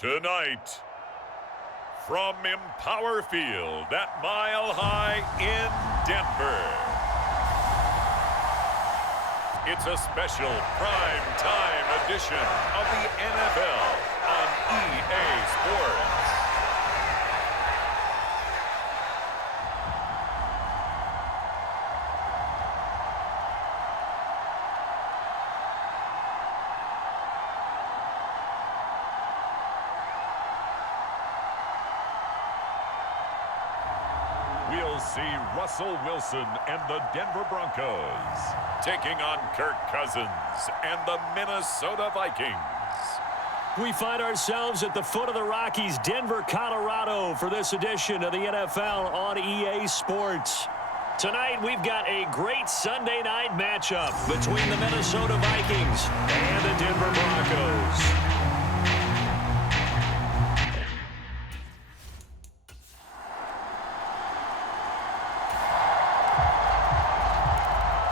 Tonight, from Empower Field at Mile High in Denver, it's a special prime time edition of the NFL on EA Sports. We'll see Russell Wilson and the Denver Broncos taking on Kirk Cousins and the Minnesota Vikings. We find ourselves at the foot of the Rockies, Denver, Colorado, for this edition of the NFL on EA Sports. Tonight, we've got a great Sunday night matchup between the Minnesota Vikings and the Denver Broncos.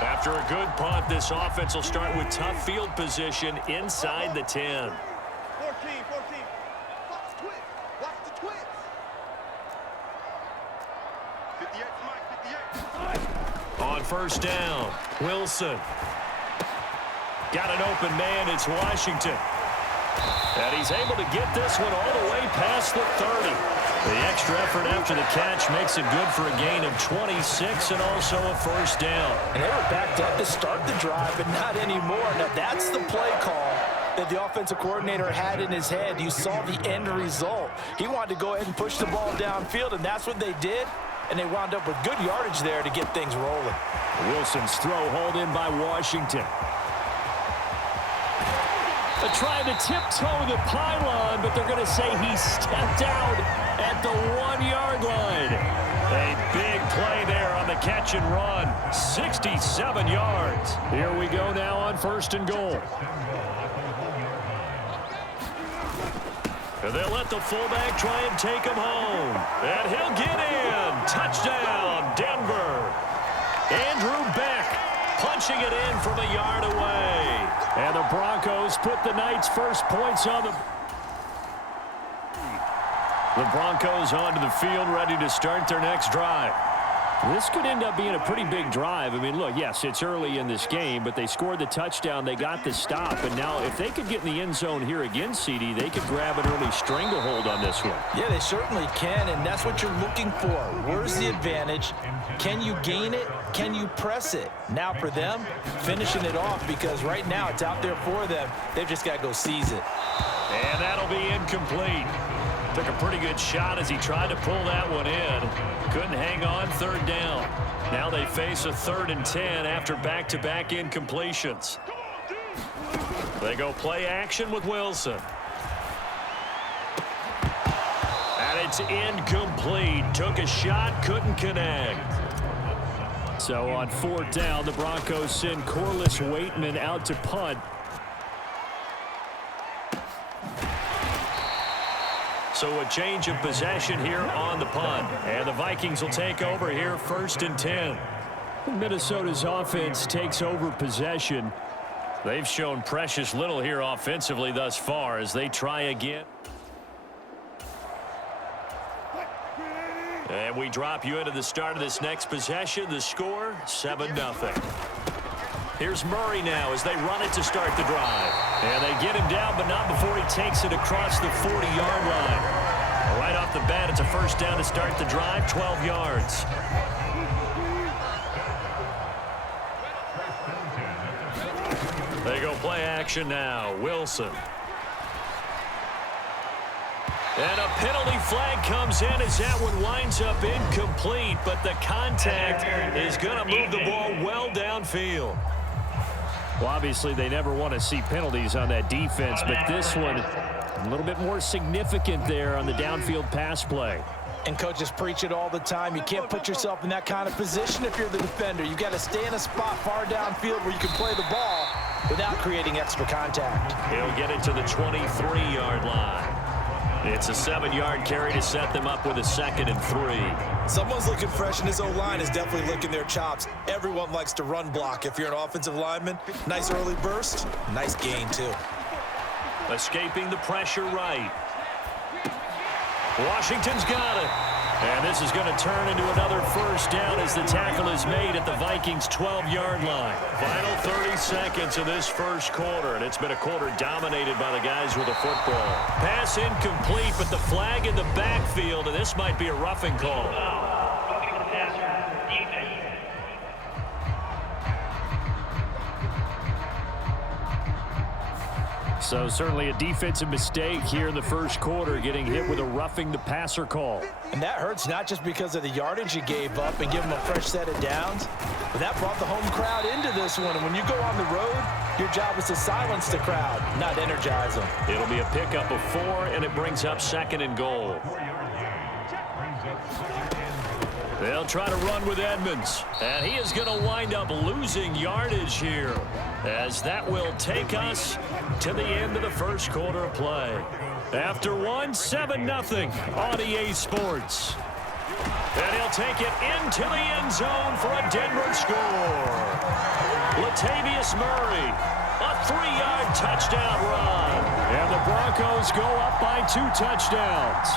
After a good punt, this offense will start with tough field position inside the 10. 14. Watch the twins. Watch the twins. 58, Mike, 58. On first down, Wilson. Got an open man, it's Washington. And he's able to get this one all the way past the 30. The extra effort after the catch makes it good for a gain of 26 and also a first down. And they were backed up to start the drive, but not anymore. Now, that's the play call that the offensive coordinator had in his head. You saw the end result. He wanted to go ahead and push the ball downfield, and that's what they did. And they wound up with good yardage there to get things rolling. Wilson's throw hauled in by Washington. They're trying to tiptoe the pylon, but they're going to say he stepped out at the 1-yard line. A big play there on the catch and run. 67 yards. Here we go now on first and goal. And they'll let the fullback try and take him home. And he'll get in. Touchdown, Denver. Andrew Beck punching it in from a yard away. And the Broncos put the night's first points on the Broncos onto the field, ready to start their next drive. This could end up being a pretty big drive. I mean, look, yes, it's early in this game, but they scored the touchdown. They got the stop. And now if they could get in the end zone here again, CD, they could grab an early stranglehold on this one. Yeah, they certainly can, and that's what you're looking for. Where's the advantage? Can you gain it? Can you press it? Now for them, finishing it off, because right now it's out there for them. They've just got to go seize it. And that'll be incomplete. Took a pretty good shot as he tried to pull that one in. Couldn't hang on, third down. Now they face a 3rd and 10 after back-to-back incompletions. They go play action with Wilson. And it's incomplete. Took a shot, couldn't connect. So on 4th down, the Broncos send Corliss Waitman out to punt. So a change of possession here on the punt. And the Vikings will take over here 1st and 10. Minnesota's offense takes over possession. They've shown precious little here offensively thus far as they try again. And we drop you into the start of this next possession. The score, 7-0. Here's Murray now as they run it to start the drive. And they get him down, but not before he takes it across the 40-yard line. Right off the bat, it's a first down to start the drive, 12 yards. They go play action now. Wilson. And a penalty flag comes in as that one winds up incomplete, but the contact is going to move the ball well downfield. Well, obviously, they never want to see penalties on that defense, but this one A little bit more significant there on the downfield pass play. And coaches preach it all the time. You can't put yourself in that kind of position if you're the defender. You've got to stay in a spot far downfield where you can play the ball without creating extra contact. He'll get it to the 23-yard line. It's a 7-yard carry to set them up with a 2nd and 3. Someone's looking fresh, and his O-line is definitely licking their chops. Everyone likes to run block. If you're an offensive lineman, nice early burst, nice gain, too. Escaping the pressure right. Washington's got it. And this is going to turn into another first down as the tackle is made at the Vikings' 12-yard line. Final 30 seconds of this first quarter, and it's been a quarter dominated by the guys with the football. Pass incomplete, but the flag in the backfield, and this might be a roughing call. So certainly a defensive mistake here in the first quarter, getting hit with a roughing the passer call. And that hurts not just because of the yardage you gave up and give them a fresh set of downs, but that brought the home crowd into this one. And when you go on the road, your job is to silence the crowd, not energize them. It'll be a pickup of 4, and it brings up 2nd and goal. They'll try to run with Edmonds, and he is going to wind up losing yardage here, as that will take us to the end of the first quarter of play. After 7-0 on EA Sports. And he'll take it into the end zone for a Denver score. Latavius Murray, a 3-yard touchdown run. And the Broncos go up by 2 touchdowns.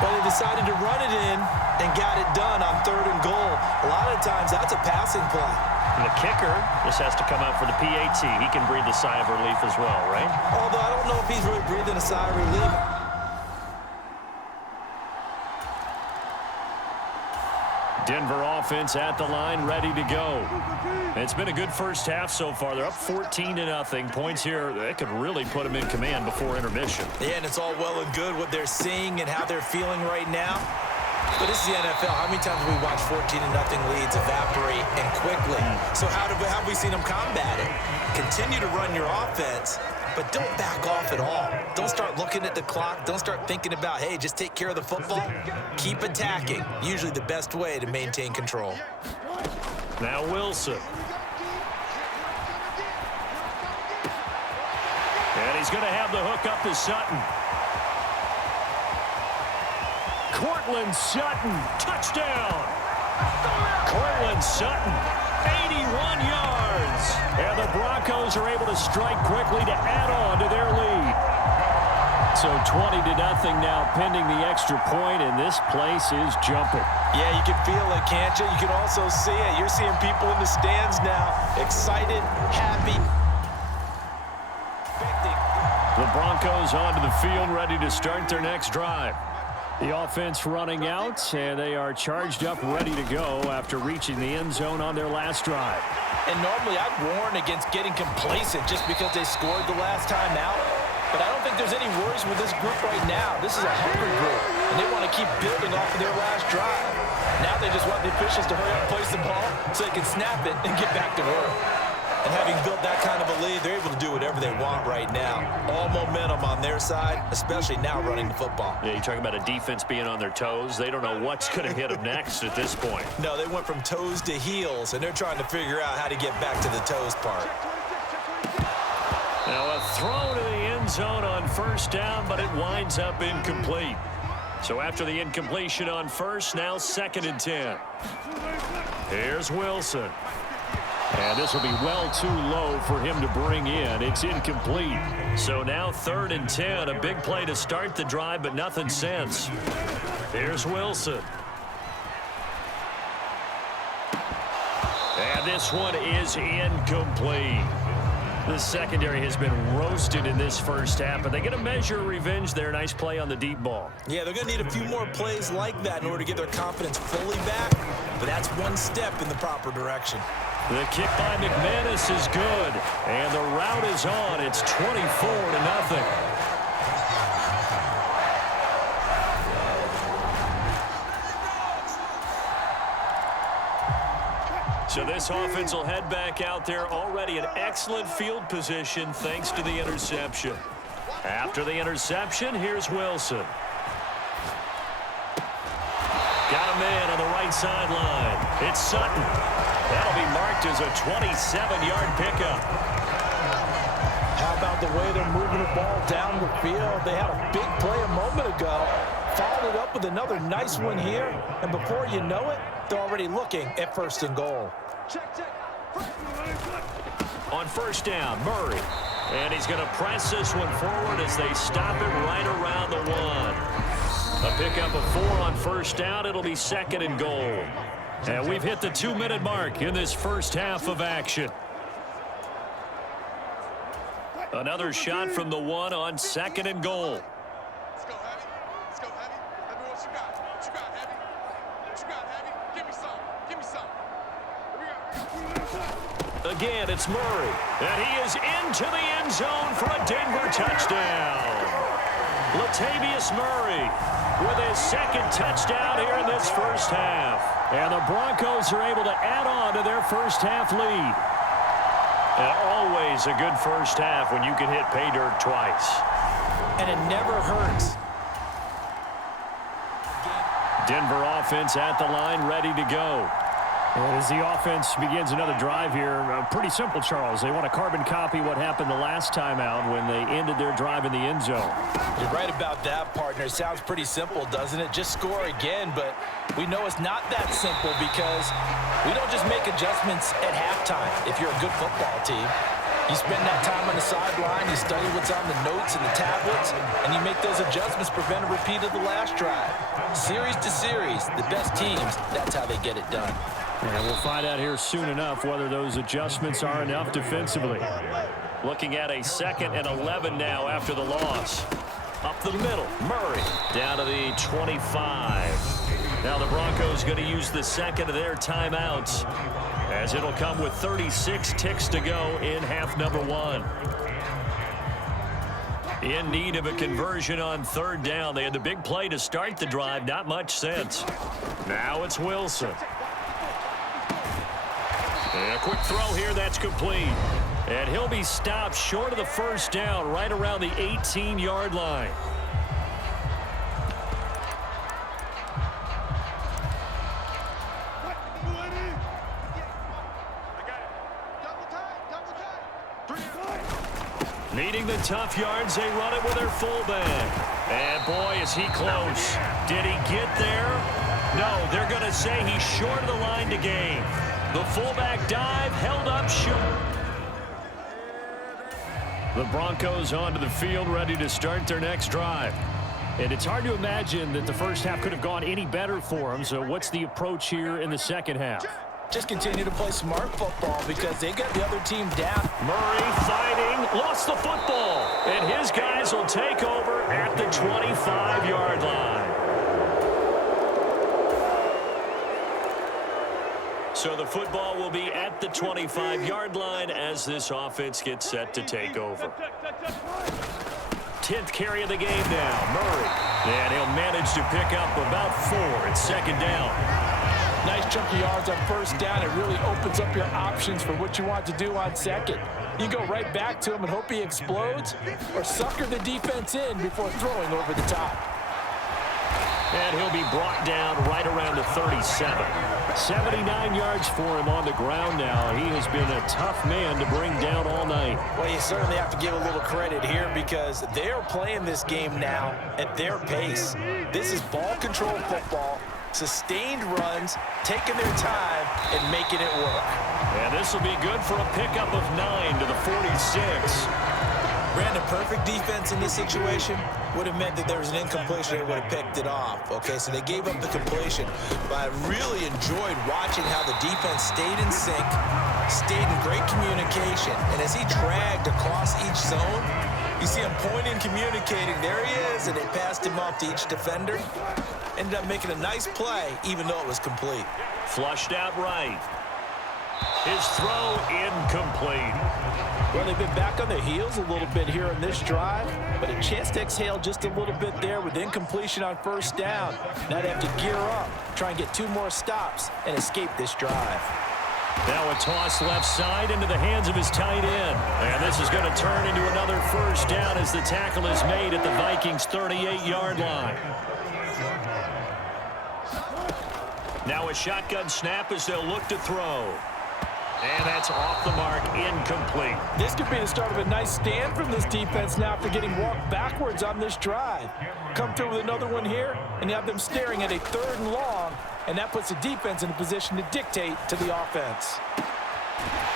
But they decided to run it in and got it done on 3rd and goal. A lot of times, that's a passing play. And the kicker just has to come out for the PAT. He can breathe a sigh of relief as well, right? Although I don't know if he's really breathing a sigh of relief. Denver offense at the line, ready to go. It's been a good first half so far. They're up 14-0. Points here, that could really put them in command before intermission. Yeah, and it's all well and good what they're seeing and how they're feeling right now. But this is the NFL. How many times have we watched 14-0 leads evaporate and quickly? So how have we seen them combat it? Continue to run your offense, but don't back off at all. Don't start looking at the clock. Don't start thinking about, hey, just take care of the football. Keep attacking. Usually the best way to maintain control. Now Wilson. And he's going to have the hook up to Sutton. Cortland Sutton, touchdown. Cortland Sutton, 81 yards. And the Broncos are able to strike quickly to add on to their lead. So 20-0 now pending the extra point, and this place is jumping. Yeah, you can feel it, can't you? You can also see it. You're seeing people in the stands now, excited, happy. The Broncos onto the field, ready to start their next drive. The offense running out, and they are charged up, ready to go after reaching the end zone on their last drive. And normally I'd warn against getting complacent just because they scored the last time out. But I don't think there's any worries with this group right now. This is a hungry group, and they want to keep building off of their last drive. Now they just want the officials to hurry up and place the ball so they can snap it and get back to work. And having built that kind of a lead, they're able to do whatever they want right now. All momentum on their side, especially now running the football. Yeah, you're talking about a defense being on their toes. They don't know what's going to hit them next at this point. No, they went from toes to heels, and they're trying to figure out how to get back to the toes part. Now a throw to the end zone on first down, but it winds up incomplete. So after the incompletion on first, now 2nd and 10. Here's Wilson. And this will be well too low for him to bring in. It's incomplete. So now 3rd and 10. A big play to start the drive, but nothing since. Here's Wilson. And this one is incomplete. The secondary has been roasted in this first half, but they get a measure of revenge there. Nice play on the deep ball. Yeah, they're going to need a few more plays like that in order to get their confidence fully back, but that's one step in the proper direction. The kick by McManus is good, and the route is on. It's 24-0. So this offense will head back out there, already in excellent field position thanks to the interception. After the interception, here's Wilson. Got a man on the right sideline. It's Sutton. That'll be marked as a 27-yard pickup. How about the way they're moving the ball down the field? They had a big play a moment ago. Followed it up with another nice one here. And before you know it, they're already looking at 1st and goal. On 1st down, Murray. And he's going to press this one forward as they stop it right around the 1. A pickup of 4 on 1st down. It'll be 2nd and goal. And we've hit the 2-minute mark in this first half of action. Another shot from the 1 on 2nd and goal. Let's go, Heavy. Let's go, Heavy. Let me what you got. What you got, Heavy? What you got, Heavy? Give me some. Give me some. Again, it's Murray. And he is into the end zone for a Denver touchdown. Latavius Murray with his 2nd touchdown here in this first half. And the Broncos are able to add on to their first half lead. And always a good first half when you can hit pay dirt twice. And it never hurts. Denver offense at the line, ready to go. And as the offense begins another drive here, pretty simple, Charles. They want to carbon copy what happened the last time out when they ended their drive in the end zone. You're right about that, partner. Sounds pretty simple, doesn't it? Just score again, but we know it's not that simple because we don't just make adjustments at halftime if you're a good football team. You spend that time on the sideline, you study what's on the notes and the tablets, and you make those adjustments, prevent a repeat of the last drive. Series to series, the best teams, that's how they get it done. And we'll find out here soon enough whether those adjustments are enough defensively. Looking at a 2nd and 11 now after the loss. Up the middle, Murray down to the 25. Now the Broncos going to use the 2nd of their timeouts as it'll come with 36 ticks to go in half number 1. In need of a conversion on 3rd down. They had the big play to start the drive. Not much sense. Now it's Wilson. And a quick throw here, that's complete. And he'll be stopped short of the 1st down, right around the 18-yard line. Needing the tough yards, they run it with their fullback. And boy, is he close. Did he get there? No, they're going to say he's short of the line to gain. The fullback dive held up short. The Broncos onto the field, ready to start their next drive. And it's hard to imagine that the first half could have gone any better for them. So what's the approach here in the second half? Just continue to play smart football because they got the other team down. Murray fighting, lost the football. And his guys will take over at the 25-yard line. So the football will be at the 25-yard line as this offense gets set to take over. 10th carry of the game now, Murray. And he'll manage to pick up about 4 at 2nd down. Nice chunk of yards on 1st down. It really opens up your options for what you want to do on 2nd. You go right back to him and hope he explodes, or sucker the defense in before throwing over the top. And he'll be brought down right around the 37. 79 yards for him on the ground now. He has been a tough man to bring down all night. Well, you certainly have to give a little credit here because they are playing this game now at their pace. This is ball control football, sustained runs, taking their time, and making it work. And this will be good for a pickup of 9 to the 46. Brandon, perfect defense in this situation would have meant that there was an incompletion. They would have picked it off. Okay, so they gave up the completion. But I really enjoyed watching how the defense stayed in sync, stayed in great communication. And as he dragged across each zone, you see him pointing, communicating. There he is, and they passed him off to each defender. Ended up making a nice play, even though it was complete. Flushed out right. His throw incomplete. Well, they've been back on their heels a little bit here in this drive, but a chance to exhale just a little bit there with incompletion on 1st down. Now they have to gear up, try and get 2 more stops, and escape this drive. Now a toss left side into the hands of his tight end. And this is going to turn into another first down as the tackle is made at the Vikings' 38-yard line. Now a shotgun snap as they'll look to throw. And that's off the mark, incomplete. This could be the start of a nice stand from this defense now after getting walked backwards on this drive. Come through with another one here, and you have them staring at a 3rd and long, and that puts the defense in a position to dictate to the offense.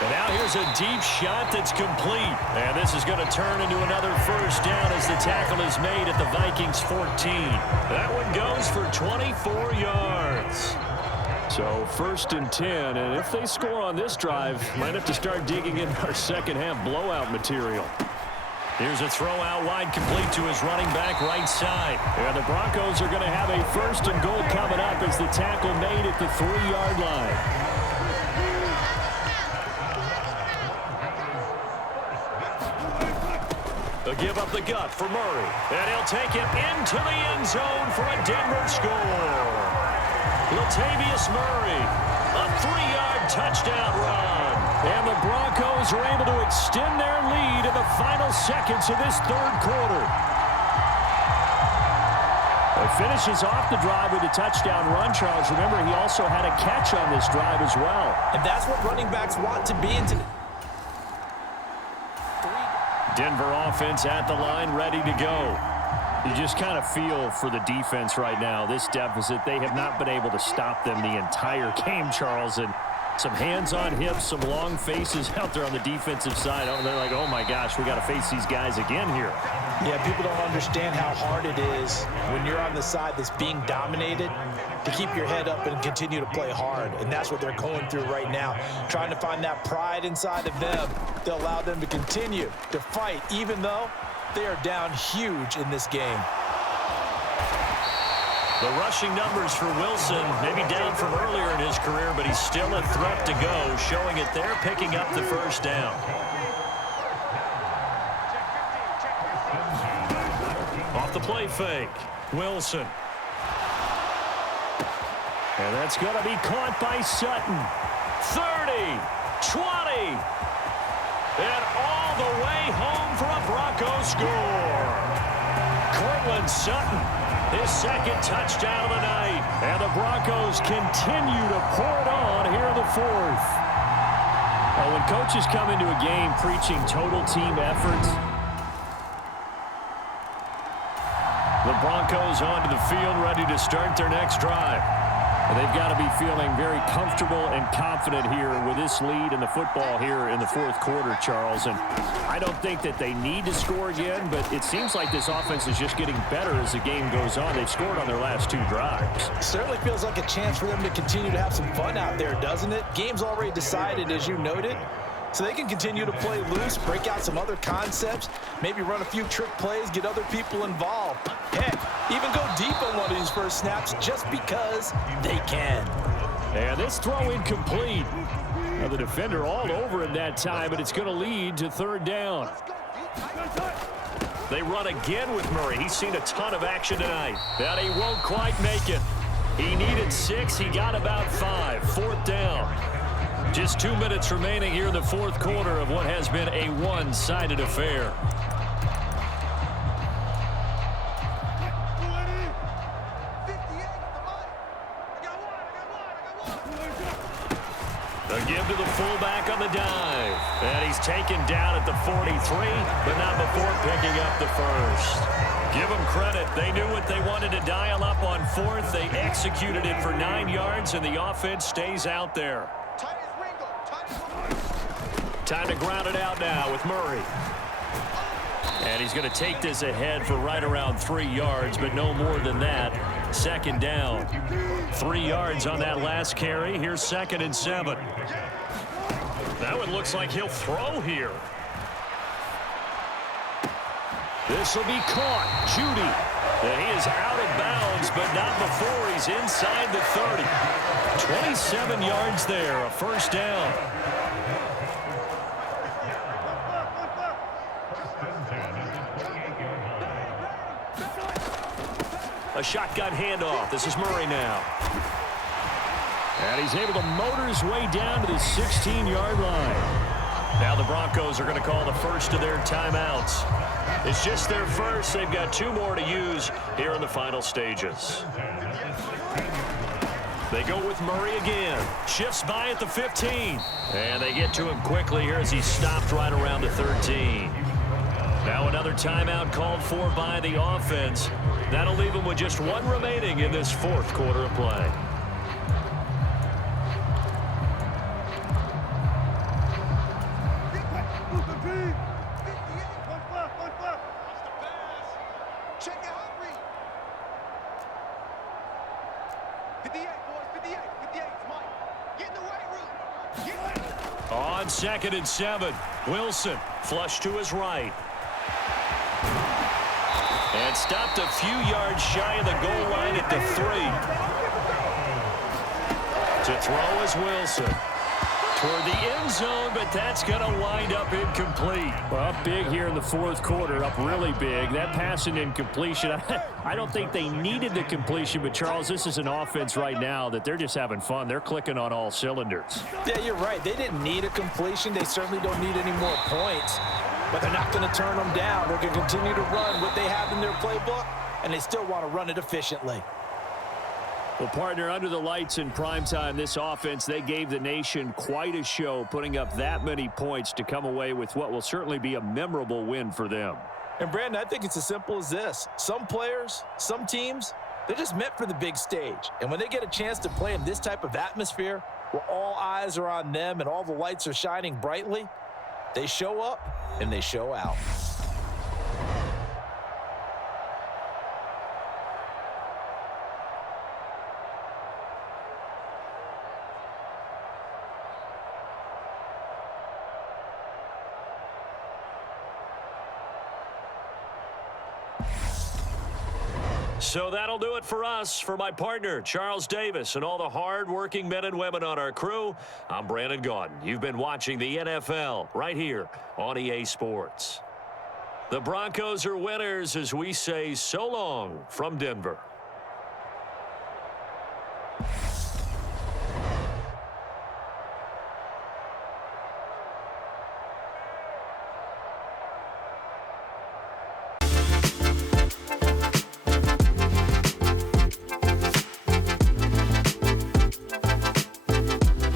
And now here's a deep shot that's complete. And this is going to turn into another first down as the tackle is made at the Vikings' 14. That one goes for 24 yards. So 1st and 10, and if they score on this drive, might have to start digging in our second-half blowout material. Here's a throw out wide, complete to his running back right side. And the Broncos are going to have a 1st and goal coming up as the tackle made at the 3-yard line. They'll give up the gut for Murray, and he'll take it into the end zone for a Denver score. Latavius Murray, a 3-yard touchdown run. And the Broncos are able to extend their lead in the final seconds of this 3rd quarter. It finishes off the drive with a touchdown run, Charles. Remember, he also had a catch on this drive as well. And that's what running backs want to be in today. Denver offense at the line, ready to go. You just kind of feel for the defense right now, this deficit. They have not been able to stop them the entire game, Charles. And some hands on hips, some long faces out there on the defensive side. Oh, they're like, oh, my gosh, we got to face these guys again here. Yeah, people don't understand how hard it is when you're on the side that's being dominated to keep your head up and continue to play hard. And that's what they're going through right now, trying to find that pride inside of them to allow them to continue to fight, even though they are down huge in this game. The rushing numbers for Wilson, maybe down from earlier in his career, but he's still a threat to go, showing it there, picking up the first down. Off the play fake, Wilson. And that's going to be caught by Sutton. 30, 20, and all the way home for a Broncos score. Cortland Sutton, his 2nd touchdown of the night. And the Broncos continue to pour it on here in the 4th. Well, when coaches come into a game preaching total team effort, the Broncos onto the field ready to start their next drive. They've got to be feeling very comfortable and confident here with this lead in the football here in the 4th quarter, Charles. And I don't think that they need to score again, but it seems like this offense is just getting better as the game goes on. They've scored on their last 2 drives. Certainly feels like a chance for them to continue to have some fun out there, doesn't it? Game's already decided, as you noted. So they can continue to play loose, break out some other concepts, maybe run a few trick plays, get other people involved. Heck, even go deep on one of these first snaps just because they can. And this throw incomplete. Now the defender all over him that time, but it's going to lead to 3rd down. They run again with Murray. He's seen a ton of action tonight. But he won't quite make it. He needed 6. He got about 5. 4th down. Just 2 minutes remaining here in the 4th quarter of what has been a one-sided affair. The give to the fullback on the dive. And he's taken down at the 43, but not before picking up the first. Give them credit. They knew what they wanted to dial up on 4th. They executed it for 9 yards, and the offense stays out there. Time to ground it out now with Murray. And he's going to take this ahead for right around 3 yards, but no more than that. 2nd down. 3 yards on that last carry. Here's 2nd and 7. That one looks like he'll throw here. This will be caught. Judy. And he is out of bounds, but not before he's inside the 30. 27 yards there, a first down. A shotgun handoff. This is Murray now. And he's able to motor his way down to the 16-yard line. Now the Broncos are going to call the first of their timeouts. It's just their first. They've got 2 more to use here in the final stages. They go with Murray again. Shifts by at the 15. And they get to him quickly here as he stopped right around the 13. Now another timeout called for by the offense. That'll leave them with just 1 remaining in this 4th quarter of play. On 2nd and 7, Wilson flush to his right. And stopped a few yards shy of the goal line at the 3. To throw is Wilson. Toward the end zone, but that's going to wind up incomplete. Well, up big here in the 4th quarter, up really big. That pass and incompletion, I don't think they needed the completion, but Charles, this is an offense right now that they're just having fun. They're clicking on all cylinders. Yeah, you're right. They didn't need a completion. They certainly don't need any more points, but they're not going to turn them down. They're going to continue to run what they have in their playbook, and they still want to run it efficiently. Well, partner, under the lights in primetime, this offense, they gave the nation quite a show, putting up that many points to come away with what will certainly be a memorable win for them. And, Brandon, I think it's as simple as this. Some players, some teams, they're just meant for the big stage. And when they get a chance to play in this type of atmosphere where all eyes are on them and all the lights are shining brightly, they show up and they show out. So that'll do it for us. For my partner, Charles Davis, and all the hard-working men and women on our crew, I'm Brandon Gaudin. You've been watching the NFL right here on EA Sports. The Broncos are winners as we say so long from Denver.